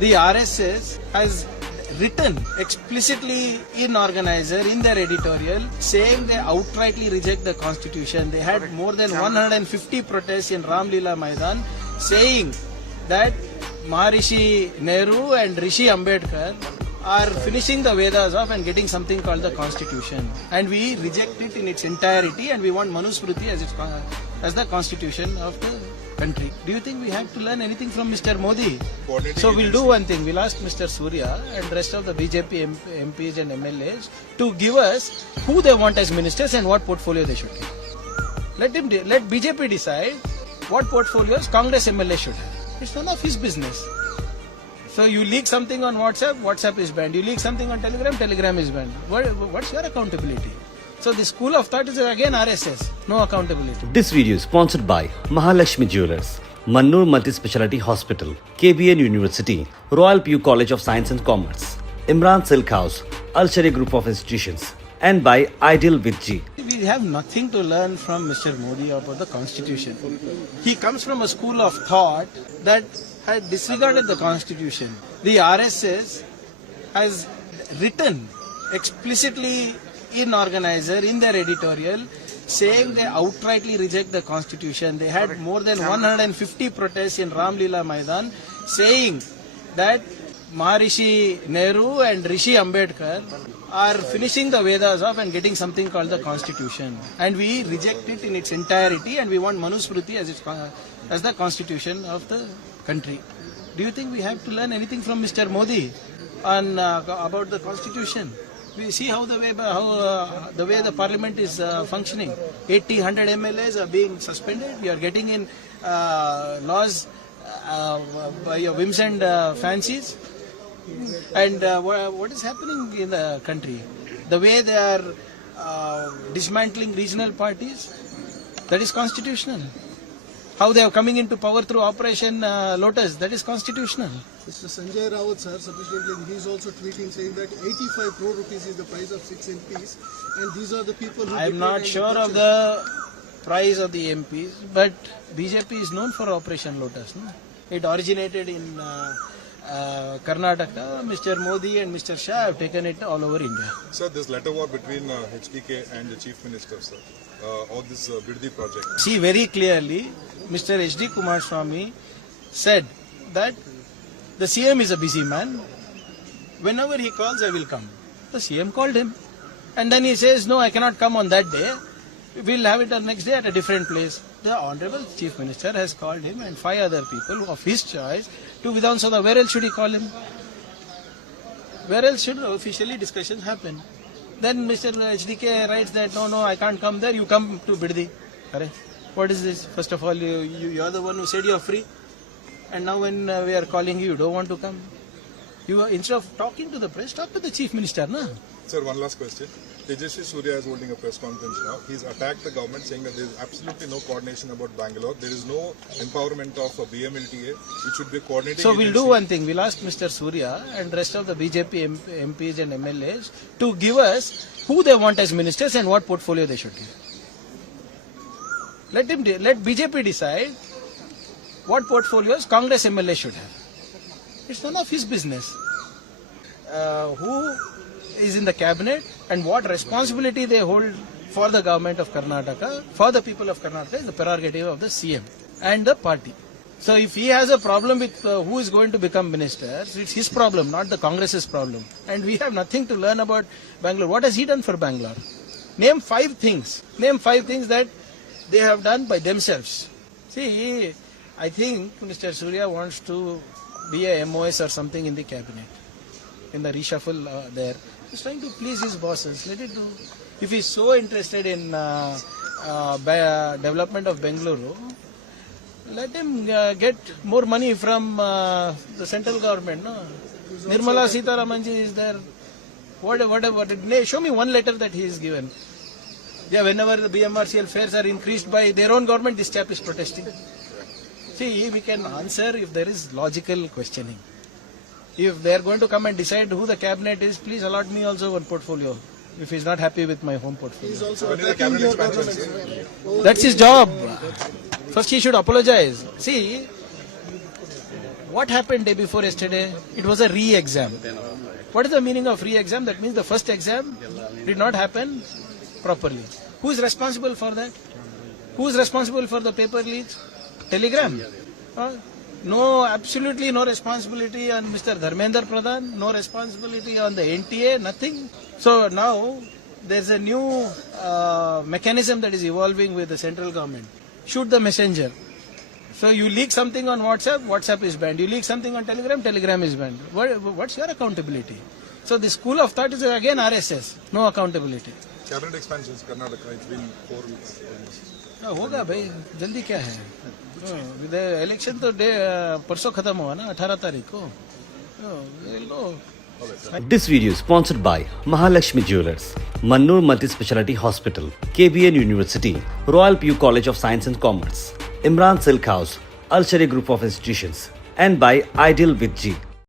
The RSS has written explicitly in Organizer, in their editorial, saying they outrightly reject the constitution. They had more than 150 protests in Ram Leela Maidan saying that Maharishi Nehru and Rishi Ambedkar are finishing the Vedas off and getting something called the constitution. And we reject it in its entirety and we want Manusmriti as the constitution of the country. Do you think we have to learn anything from Mr. Modi? So we'll do one thing. We'll ask Mr. Surya and rest of the BJP MPs and MLAs to give us who they want as ministers and what portfolio they should get. Let BJP decide what portfolios Congress MLA should have. It's none of his business. So you leak something on WhatsApp, WhatsApp is banned. You leak something on Telegram, Telegram is banned. What's your accountability? So the school of thought is again RSS. No accountability. This video is sponsored by Mahalakshmi Jewelers, Mannur Multi-Speciality Hospital, KBN University, Royal PU College of Science and Commerce, Imran Silk House, Al Sharia Group of Institutions, and by Ideal with G. We have nothing to learn from Mr. Modi about the constitution. He comes from a school of thought that had disregarded the constitution. The RSS has written explicitly in Organizer, in their editorial, saying they outrightly reject the constitution. They had more than 150 protests in Ram Leela Maidan saying that Maharishi Nehru and Rishi Ambedkar are finishing the Vedas off and getting something called the constitution. And we reject it in its entirety and we want Manusmriti as the constitution of the country. Do you think we have to learn anything from Mr. Modi on about the constitution? We see how the way the parliament is functioning. 80, 100 MLAs are being suspended. We are getting in laws by your whims and fancies. And what is happening in the country? The way they are dismantling regional parties, that is constitutional. How they are coming into power through Operation Lotus, that is constitutional. Mr. Sanjay Rawat, sir, subsequently he is also tweeting saying that 85 crore rupees is the price of 6 MPs and these are the people who... I am not sure of the price of the MPs, but BJP is known for Operation Lotus. No? It originated in Karnataka. Mr. Modi and Mr. Shah have taken it all over India. Sir, this letter war between HDK and the Chief Minister, sir, on this Biddi project. See very clearly, Mr. HD Kumaraswamy said that the CM is a busy man. Whenever he calls, I will come. The CM called him. And then he says, no, I cannot come on that day. We'll have it the next day at a different place. The Honorable Chief Minister has called him and 5 other people of his choice to Vidhan Sabha. Where else should he call him? Where else should officially discussions happen? Then Mr. HDK writes that, no, I can't come there, you come to Biddi. What is this? First of all, you are the one who said you are free. And now when we are calling you, you don't want to come. Instead of talking to the press, talk to the Chief Minister. Na? Sir, one last question. Tejasvi Surya is holding a press conference now. He's attacked the government saying that there is absolutely no coordination about Bangalore. There is no empowerment of a BMLTA. It should be coordinated. So we'll do one thing. We'll ask Mr. Surya and rest of the BJP MPs and MLAs to give us who they want as ministers and what portfolio they should give. Let BJP decide what portfolios Congress MLA should have. It's none of his business. Who is in the cabinet and what responsibility they hold for the government of Karnataka, for the people of Karnataka, is the prerogative of the CM and the party. So if he has a problem with who is going to become minister, it's his problem, not the Congress's problem. And we have nothing to learn about Bangalore. What has he done for Bangalore? Name 5 things. Name 5 things that they have done by themselves. See, I think Mr. Surya wants to be a MOS or something in the cabinet, in the reshuffle there. He's trying to please his bosses. Let it do. If he's so interested in development of Bengaluru, let him get more money from the central government. No? Nirmala Sitharamanji is there. Whatever. Show me one letter that he is given. Yeah, whenever the BMRCL fares are increased by their own government, this chap is protesting. See, we can answer if there is logical questioning. If they are going to come and decide who the cabinet is, please allot me also one portfolio. If he is not happy with my home portfolio. He is also attacking your government. That's his job. First he should apologize. See, What happened day before yesterday? It was a re-exam. What is the meaning of re-exam? That means the first exam did not happen properly. Who is responsible for that? Who is responsible for the paper leaks? Telegram. No, absolutely no responsibility on Mr. Dharmender Pradhan, no responsibility on the NTA, nothing. So now there's a new mechanism that is evolving with the central government. Shoot the messenger. So you leak something on WhatsApp, WhatsApp is banned. You leak something on Telegram, Telegram is banned. What's your accountability? So the school of thought is again RSS, no accountability. Cabinet expansions, Karnataka, it's been 4 weeks almost. होगा भाई जल्दी क्या है election तो day परसों खत्म हुआ ना 18 तारीख को This video is sponsored by Mahalakshmi Jewelers, Mannur Multi-Speciality Hospital, KBN University, Royal PU College of Science and Commerce, Imran Silk House, Al Sharia Group of Institutions, and by Ideal with G.